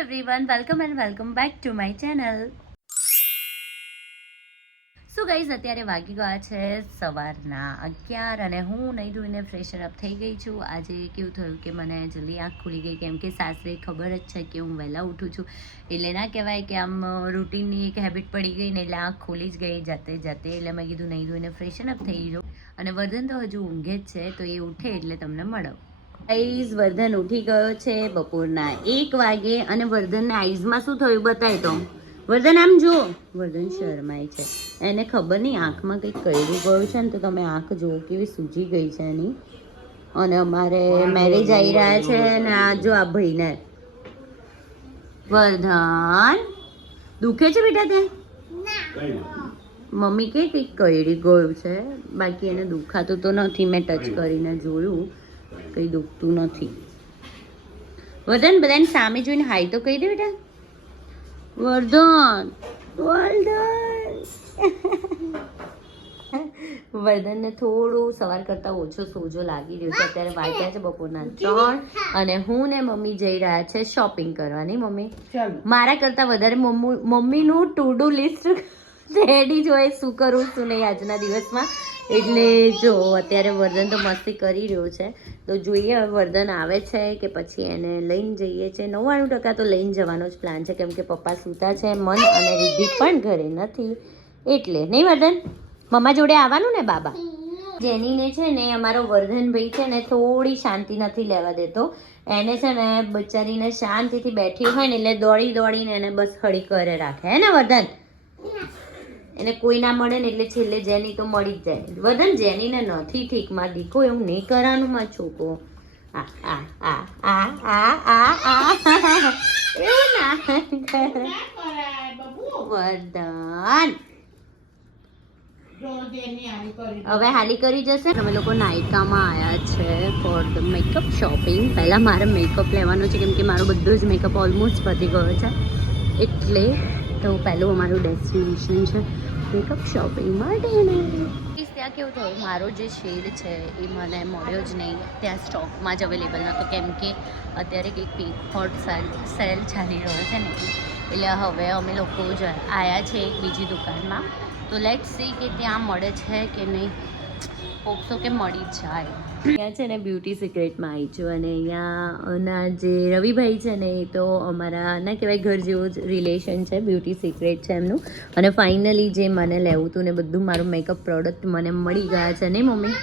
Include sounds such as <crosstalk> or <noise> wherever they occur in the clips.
Everyone welcome and welcome back to my channel so guys અત્યારે વાગી ગયા છે સવારના અગિયાર અને હું નહીં ધોઈને ફ્રેશન અપ થઈ ગઈ છું. આજે કેવું થયું કે મને જલ્દી આંખ ખુલી ગઈ કેમ કે સાસરે ખબર જ છે કે હું વહેલા ઉઠું છું. એટલે ના કહેવાય કે આમ રૂટીનની એક હેબિટ પડી ગઈ ને એટલે આંખ ખુલી જ ગઈ જાતે જાતે. એટલે મેં કીધું નહીં ધોઈને ફ્રેશન અપ થઈ જાઉં. અને વર્ધન તો હજુ ઊંઘે જ છે, તો એ ઉઠે એટલે તમને મળો. આઈઝ વર્ધન ઉઠી ગયો છે બપોરના એક વાગે અને વર્ધનને આઈઝમાં શું થયું બતાય તો? વર્ધન, આમ જુઓ. વર્ધન શરમાય છે. એને ખબર નહીં આંખમાં કંઈક કર્યું ગયું છે ને તો તમે આંખ જુઓ કેવી સૂજી ગઈ છે એની. અને અમારે મેરેજ આવી રહ્યા છે ને આ જો આ ભાઈને. વર્ધન, દુખે છે બેટા તે? મમ્મી કે કંઈક કરી ગયું છે. બાકી એને દુખાતું તો નથી, મેં ટચ કરીને જોયું. કંઈ દુખતું નથી. વર્ધન બધાને સામે જોઈને હાઈ તો કહી દે બેટા. વર્ધન વર્ધન. વર્ધનને થોડું સવાર કરતાં ઓછો સોજો લાગી રહ્યો છે. અત્યારે વાગ્યા છે બપોરના ત્રણ અને હું ને મમ્મી જઈ રહ્યા છે શોપિંગ કરવાની. મમ્મી મારા કરતાં વધારે મમ્મી મમ્મીનું ટુ ડુ લિસ્ટ રેડી જો શું કરું, શું નહીં આજના દિવસમાં. એટલે જો, અત્યારે વર્ધન તો મસ્તી કરી રહ્યો છે. તો જોઈએ હવે વર્ધન આવે છે કે પછી એને લઈને જઈએ છે. નવ્વાણું ટકા તો લઈને જવાનો જ પ્લાન છે, કેમ કે પપ્પા સૂતા છે, મન અને રિદ્ધિ પણ ઘરે નથી. એટલે નહીં વર્ધન? મમ્મા જોડે આવવાનું ને બાબા? જેનીને છે ને, અમારો વર્ધનભાઈ છે ને, થોડી શાંતિ નથી લેવા દેતો. એને છે ને, બચારીને શાંતિથી બેઠી હોય ને, એટલે દોડી દોડીને એને બસ હળી કરે રાખે. હે ને વર્ધન? એને કોઈ ના મળે ને એટલે છેલ્લે જેની તો મળી જ જાય. વર્ધન જેનીને નથી ઠીક. માં દીકો એવું નહીં કરવાનું માં છોકરો. આ આ આ આ આ આ આ. એવું ના. કર. હવે હાલી કરી જશે. અમે લોકો નાયકામાં આવ્યા છે ફોર ધ મેકઅપ શોપિંગ પહેલાં મારે મેકઅપ લેવાનો છે, કેમ કે મારો બધો જ મેકઅપ ઓલમોસ્ટ પતી ગયો છે. એટલે તો પહેલું અમારું ડેસ્ટિનેશન છે મેકઅપ શોપિંગ માટે ત્યાં કેવું થયું? મારો જે શેડ છે એ મને મળ્યો જ નહીં. ત્યાં સ્ટોકમાં જ અવેલેબલ નહોતો. કેમ કે અત્યારે કંઈક પિંક હોટ સેલ સેલ ચાલી રહ્યો છે ને. એટલે હવે અમે લોકો જ આવ્યા છે એક બીજી દુકાનમાં. તો લેટ સી કે ત્યાં મળે છે કે નહીં. હોપસો કે મળી જાય. અહીંયા છે ને બ્યુટી સિક્રેટમાં આવી છું અને અહીંયાના જે રવિભાઈ છે ને એ તો અમારા ના કહેવાય ઘર જેવો જ રિલેશન છે બ્યુટી સિક્રેટ છે એમનું. અને ફાઇનલી જે મને લેવું હતું ને બધું મારું મેકઅપ પ્રોડક્ટ મને મળી ગયા છે ને મમ્મી?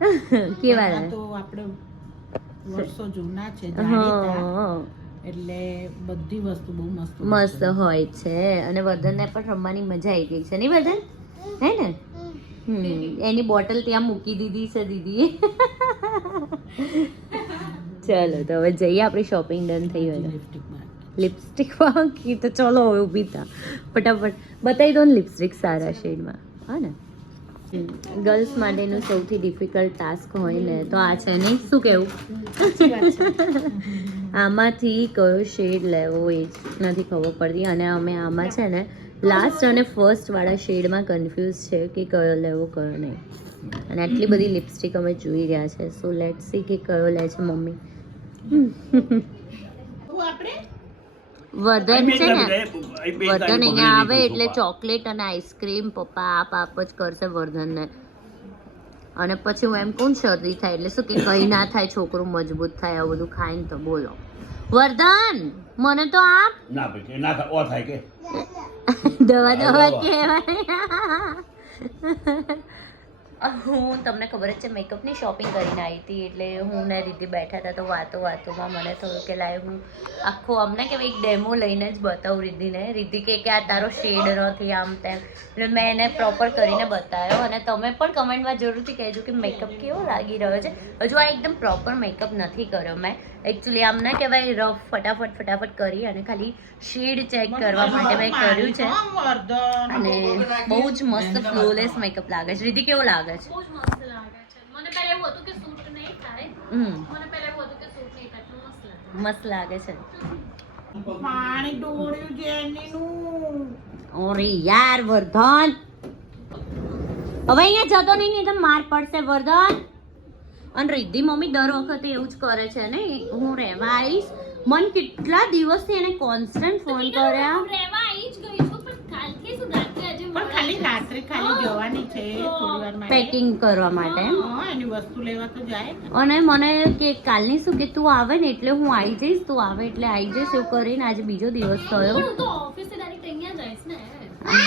<laughs> કેવા તો આપણે વર્ષો જૂના છે એટલે બધી વસ્તુ બહુ મસ્ત મસ્ત હોય છે. અને વર્ધનને પણ રમવાની મજા આવી ગઈ છે નહીં વર્ધન? હે ને? એની બોટલ ત્યાં મૂકી દીધી છે દીદીએ. <laughs> ચલો તો હવે જઈએ આપણી શોપિંગ ડન થઈ હોય લિપસ્ટિક બાકી તો ચલો હવે ઊભી થા. ફટાફટ. બતાવી દો ને લિપસ્ટિક સારા શેડમાં હા ને? ગર્લ્સ માટેનું સૌથી ડિફિકલ્ટ ટાસ્ક હોય ને તો આ છે નહીં? શું કેવું <laughs> આમાંથી કયો શેડ લેવો એ જ નથી ખબર પડતી. અને અમે આમાં છે ને લાસ્ટ અને ફર્સ્ટવાળા શેડમાં કન્ફ્યુઝ છે કે કયો લેવો કયો નહીં. અને આટલી બધી લિપસ્ટિક અમે જોઈ રહ્યા છે. સો લેટ સી કે કયો લે છે મમ્મી. આપણે? વર્ધન છે ને? વર્ધન અહીંયા આવે એટલે ચોકલેટ અને આઈસ્ક્રીમ પપ્પા આપ આપ જ કરશે વર્ધનને. અને પછી હું એમ કોણ શરદી થાય એટલે શું કે કંઈ ના થાય છોકરું મજબૂત થાય આવું બધું ખાય ને તો બોલો. વર્ધન મને તો આપ ના ભાઈ ના થાય ઓ થાય કે. દવા દવા દવા. કહેવાય. હું તમને ખબર જ છે મેકઅપની શોપિંગ કરીને આવી હતી એટલે હું ને રીતિ બેઠા હતા તો વાતો વાતોમાં મને થયું કે લાય હું આખો અમને કે એક ડેમો લઈને જ બતાવું રિદ્ધિને. રિદ્ધિ કે કે આ તારો શેડ નથી આમ તેમ. એટલે મેં એને પ્રોપર કરીને બતાવ્યો અને તમે પણ કમેન્ટમાં જરૂરથી કહેજો કે મેકઅપ કેવો લાગી રહ્યો છે. હજુ આ એકદમ પ્રોપર મેકઅપ નથી કર્યો મેં. એકચ્યુઅલી આમ ના કહેવાય રફ ફટાફટ ફટાફટ કરી અને ખાલી શેડ ચેક કરવા માટે મેં કર્યું છે. અને બહુ જ મસ્ત ફ્લોલેસ મેકઅપ લાગે છે. રિદ્ધિ કેવો લાગે છે. બહુ જ મસ્ત લાગે છે. મને પહેલા એવું હતું કે સૂટ નહીં થાય. મને પહેલા એવું હતું કે સૂટ નહીં થાય મસ્ત લાગે. મસ્ત લાગે છે. પાણી ડોળ્યું જેનીનું. ઓરે યાર વર્ધન. હવે અહીંયા જતો નહીં નહીં તો માર પડશે વર્ધન. અને રિદ્ધિ મમ્મી દર વખતે એવું જ કરે છે ને હું રહેવા આવીશ મન કેટલા દિવસથી એને કોન્સ્ટન્ટ ફોન કર્યા. ખાલી રાત્રે ખાલી જવાની છે થોડી વાર માટે. પેકિંગ કરવા માટે. હા એની વસ્તુ લેવા તો જાય. અને મને કે કાલની શું કે તું આવે ને એટલે હું આવી જઈશ તું આવે એટલે આવી જઈશ એવું કરીને આજે બીજો દિવસ થયો. હું તો ઓફિસે ડાયરેક્ટ અહીંયા જઈશ ને.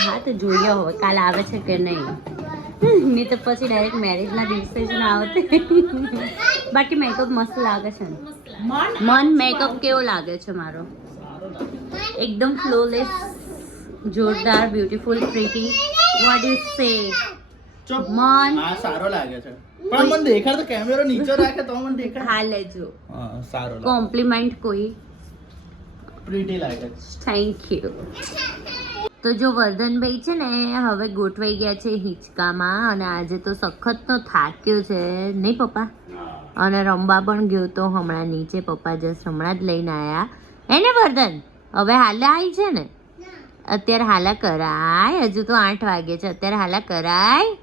હા તો જોઈએ હવે કાલ આવે છે કે નહીં. મેં તો પછી ડાયરેક્ટ મેરેજના દિવસે જ ના આવતી. બાકી મેકઅપ મસ્ત લાગે છે. ને મન મન મેકઅપ કેવો લાગે છે મારો? એકદમ ફ્લોલેસ જોરદાર beautiful pretty what you say. મન. હા સારો લાગે છે. પણ મને દેખાડ તો કેમેરો નીચે રાખે તો મને દેખાડ. હા લેજો. હા સારો લાગે. કોમ્પ્લિમેન્ટ કોઈ. પ્રીટી લાગે. થેન્ક યુ તો જો વર્ધનભાઈ છે ને હવે ગોઠવાઈ ગયા છે હિંચકામાં અને આજે તો સખત તો થાક્યો છે. નહીં પપ્પા? અને રમવા પણ ગયો તો હમણાં નીચે પપ્પા જસ્ટ હમણાં જ લઈને આવ્યા એને વર્ધન? હવે હાલે આવી છે ને? અત્યારે હાલા કરાય? હજુ તો આઠ વાગે છે. અત્યારે હાલા કરાય?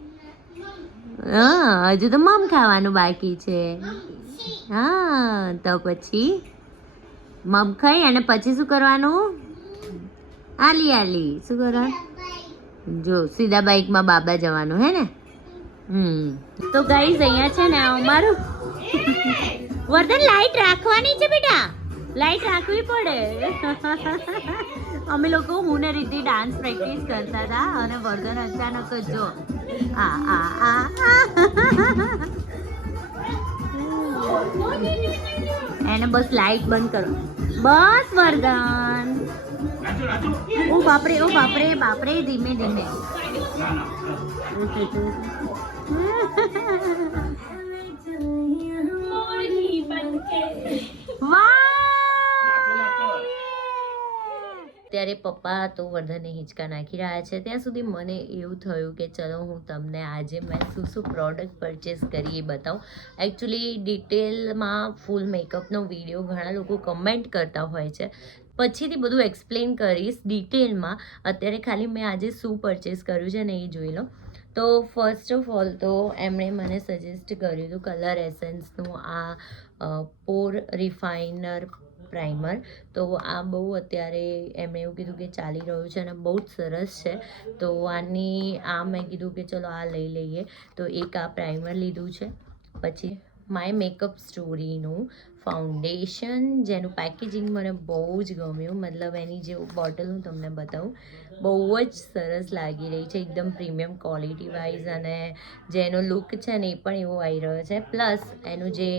હા, હજુ તો મમ ખાવાનું બાકી છે. હા, તો પછી મમ ખાઈ અને પછી શું કરવાનું? આલી આલી. શું કરવાનું? જો, સીધા બાઇકમાં બાબા જવાનું, હે ને? હમ. તો ગાઈઝ અહીંયા છે ને અમારું વર્ધન લાઈટ રાખવાની છે બેટા. લાઈટ રાખવી પડે. <laughs> અમે લોકો હું ને રીતિ ડાન્સ પ્રેક્ટિસ કરતા હતા અને વર્ધન અચાનક જ જો આ આ આ. એને બસ લાઈટ બંધ કરો. બસ વર્ધન. ઓ બાપરે ઓ બાપરે બાપરે ધીમે ધીમે. ત્યારે પપ્પા તો વર્ધનને હિંચકા નાખી રહ્યા છે. ત્યાં સુધી મને એવું થયું કે ચલો હું તમને આજે મેં શું શું પ્રોડક્ટ પરચેસ કરી એ બતાવું. એકચ્યુઅલી ડિટેલમાં ફૂલ મેકઅપનો વીડિયો ઘણા લોકો કમેન્ટ કરતા હોય છે. પછીથી બધું એક્સપ્લેન કરીશ ડિટેલમાં અત્યારે ખાલી મેં આજે શું પરચેસ કર્યું છે ને એ જોઈ લો તો ફર્સ્ટ ઓફ ઓલ તો એમણે મને સજેસ્ટ કર્યું હતું કલર એસેન્સનું આ પોર રિફાઇનર પ્રાઇમર તો આ બહુ અત્યારે એમણે એવું કીધું કે ચાલી રહ્યું છે અને બહુ જ સરસ છે. તો આની, આ મેં કીધું કે ચલો આ લઈ લઈએ. તો એક આ પ્રાઇમર લીધું છે. પછી માય મેકઅપ સ્ટોરીનું ફાઉન્ડેશન જેનું પેકેજિંગ મને બહુ જ ગમ્યું. મતલબ એની જે બોટલ હું તમને બતાવું, બહુ જ સરસ લાગી રહી છે. એકદમ પ્રીમિયમ ક્વોલિટી વાઇઝ અને જેનો લુક છે ને એ પણ એવો આવી રહ્યો છે. પ્લસ એનું જે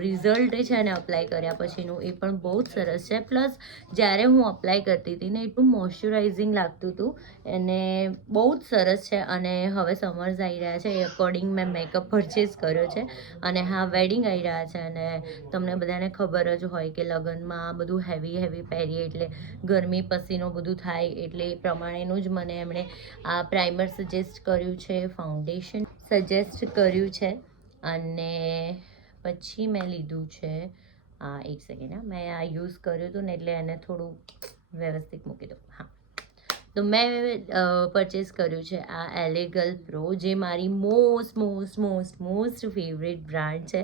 રિઝલ્ટ છે ને અપ્લાય કર્યા પછીનું એ પણ બહુ જ સરસ છે. પ્લસ જ્યારે હું અપ્લાય કરતી હતી ને, એટલું મોઇશ્ચરાઇઝિંગ લાગતું હતું. અને બહુ જ સરસ છે અને હવે સમર્સ આવી રહ્યા છે. એ અકોર્ડિંગ મેં મેકઅપ પરચેસ કર્યો છે અને હા વેડિંગ આવી રહ્યા છે અને તમને બધાને ખબર જ હોય કે લગ્નમાં બધું હેવી હેવી પહેરીએ એટલે ગરમી, પસીનો બધું થાય એટલે એ પ્રમાણેનું જ મને એમણે આ પ્રાઇમર સજેસ્ટ કર્યું છે ફાઉન્ડેશન સજેસ્ટ કર્યું છે. અને પછી મેં લીધું છે, આ એક સેકન્ડ હા. મેં આ યુઝ કર્યું હતું ને એટલે એને થોડું વ્યવસ્થિત મૂકી દઉં. હા. તો મેં પરચેસ કર્યું છે આ એલેગલ પ્રો જે મારી most most most most favourite brand છે.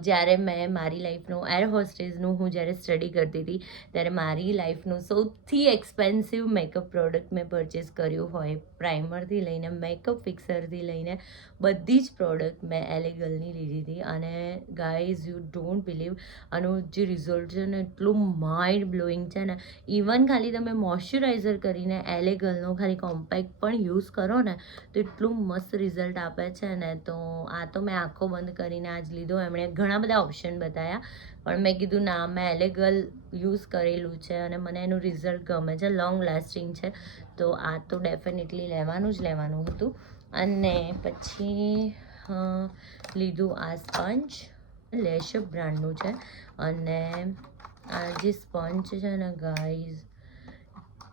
જ્યારે મેં મારી લાઈફનું એર હોસ્ટેસનું હું જ્યારે સ્ટડી કરતી હતી, ત્યારે મારી લાઈફનું સૌથી એક્સપેન્સિવ મેકઅપ પ્રોડક્ટ મેં પરચેસ કર્યું હોય પ્રાઇમરથી લઈને મેકઅપ ફિક્સરથી લઈને બધી જ પ્રોડક્ટ મેં એલેગલની લીધી હતી. અને ગાઈઝ યુ ડોન્ટ બિલીવ આનું જે રિઝલ્ટ છે ને, એટલું માઇન્ડ બ્લોઈંગ છે ને. ઇવન ખાલી તમે મોઇશ્ચરાઇઝર કરીને એલેગલનો ખાલી કોમ્પેક્ટ પણ યુઝ કરો ને, તો એટલું મસ્ત રિઝલ્ટ આપે છે ને, તો આ તો મેં આંખો બંધ કરીને આજ લીધો. એમણે ઘણા બધા ઓપ્શન બતાવ્યા પણ મેં કીધું, ના, મેં એલેગલ યુઝ કરેલું છે અને મને એનું રિઝલ્ટ ગમે છે, લોંગ લાસ્ટિંગ છે. તો આ તો ડેફિનેટલી લેવાનું જ લેવાનું હતું. અને પછી લીધું આ સ્પંચ લેશ બ્રાન્ડનું છે. અને આ જે સ્પંચ છે ને ગાઈઝ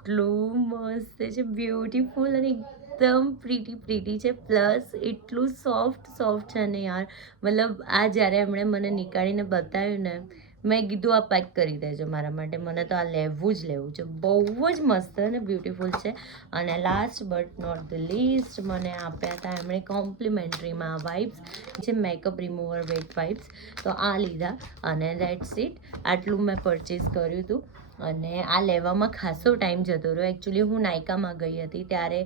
એટલું મસ્ત છે બ્યુટીફુલ અને એકદમ પ્રીટી પ્રીટી છે. પ્લસ એટલું સોફ્ટ સોફ્ટ છે ને યાર. મતલબ આ જ્યારે એમણે મને નીકાળીને બતાવ્યું ને, મેં કીધું આ પેક કરી દેજો મારા માટે. મને તો આ લેવું જ લેવું છે. બહુ જ મસ્ત અને બ્યુટીફુલ છે. અને last but not the least મને આપ્યા હતા એમણે કોમ્પ્લિમેન્ટરીમાં વાઇબ્સ જે મેકઅપ રિમૂવર વેટ વાઇબ્સ તો આ લીધા અને દેટ્સ ઇટ આટલું મેં પરચેસ કર્યું હતું. અને આ લેવામાં ખાસો ટાઈમ જતો રહ્યો. એકચ્યુઅલી હું નાયકામાં ગઈ હતી ત્યારે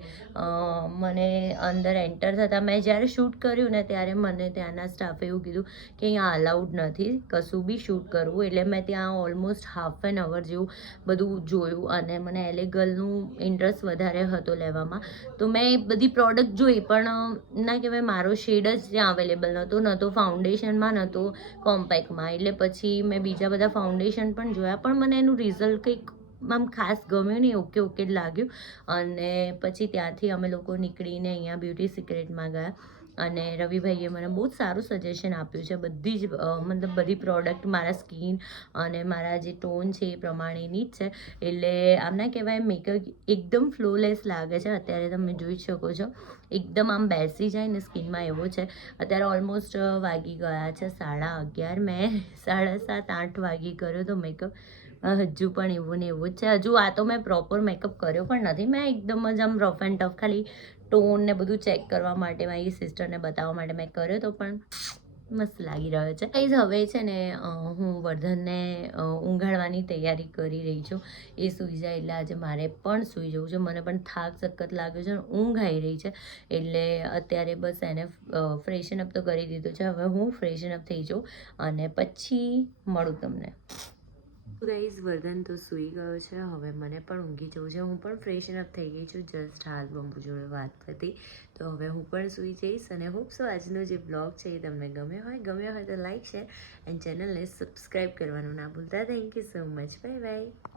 મને અંદર એન્ટર થતાં, મેં જ્યારે શૂટ કર્યું ને ત્યારે મને ત્યાંના સ્ટાફે એવું કીધું કે અહીંયા અલાઉડ નથી, કશું બી શૂટ કરવું. એટલે મેં ત્યાં ઓલમોસ્ટ હાફ એન અવર જેવું બધું જોયું અને મને એલેગલનું ઇન્ટરેસ્ટ વધારે હતો લેવામાં. તો મેં એ બધી પ્રોડક્ટ જોઈ, પણ ના કહેવાય મારો શેડ જ ત્યાં અવેલેબલ નહોતો નહોતો ફાઉન્ડેશનમાં નહોતો કોમ્પેક્ટમાં એટલે પછી મેં બીજા બધા ફાઉન્ડેશન પણ જોયા, પણ મને એનું રિઝલ્ટ કંઈક આમ ખાસ ગમ્યું નહીં, ઓકે ઓકે જ લાગ્યું. અને પછી ત્યાંથી અમે લોકો નીકળીને અહીંયા બ્યુટી સિક્રેટમાં ગયા. અને રવિભાઈએ મને બહુ જ સારું સજેશન આપ્યું છે. બધી જ મતલબ બધી પ્રોડક્ટ મારા સ્કિન અને મારા જે ટોન છે એ પ્રમાણેની જ છે. એટલે આમના કહેવાય મેકઅપ એકદમ ફ્લોલેસ લાગે છે. અત્યારે તમે જોઈ શકો છો. એકદમ આમ બેસી જાય ને સ્કિનમાં એવો છે. અત્યારે ઓલમોસ્ટ વાગી ગયા છે સાડા અગિયાર. મેં સાડા સાત, આઠ વાગી કર્યો તો મેકઅપ હજુ પણ એવું ને એવું જ છે. હજુ આ તો મેં પ્રોપર મેકઅપ કર્યો પણ નથી. મેં એકદમ જ આમ રફ એન્ડ ટફ ખાલી ટોન ને બધું ચેક કરવા માટે મારી સિસ્ટરને બતાવવા માટે મેં કર્યો તો પણ મસ્ત લાગી રહ્યો છે. કઈ હવે છે ને હું વર્ધનને ઊંઘાડવાની તૈયારી કરી રહી છું. એ સૂઈ જાય એટલે આજે મારે પણ સૂઈ જવું છે. મને પણ થાક સખત લાગ્યો છે ઊંઘ આવી રહી છે. એટલે અત્યારે બસ એને ફ્રેશન અપ તો કરી દીધું છે. હવે હું ફ્રેશન અપ થઈ જાઉં અને પછી મળું તમને. ગાઈઝ વર્ધન તો સૂઈ ગયો છે. હવે મને પણ ઊંઘી જવું છે. હું પણ ફ્રેશન અપ થઈ ગઈ છું. જસ્ટ હાલ બંબુ જોડે વાત કરતી. તો હવે હું પણ સૂઈ જઈશ અને હોપસો આજનો જે બ્લોગ છે એ તમને ગમ્યો હોય. ગમ્યો હોય તો લાઈક શેર એન્ડ ચેનલને સબસ્ક્રાઈબ કરવાનું ના ભૂલતા. Thank you so much bye bye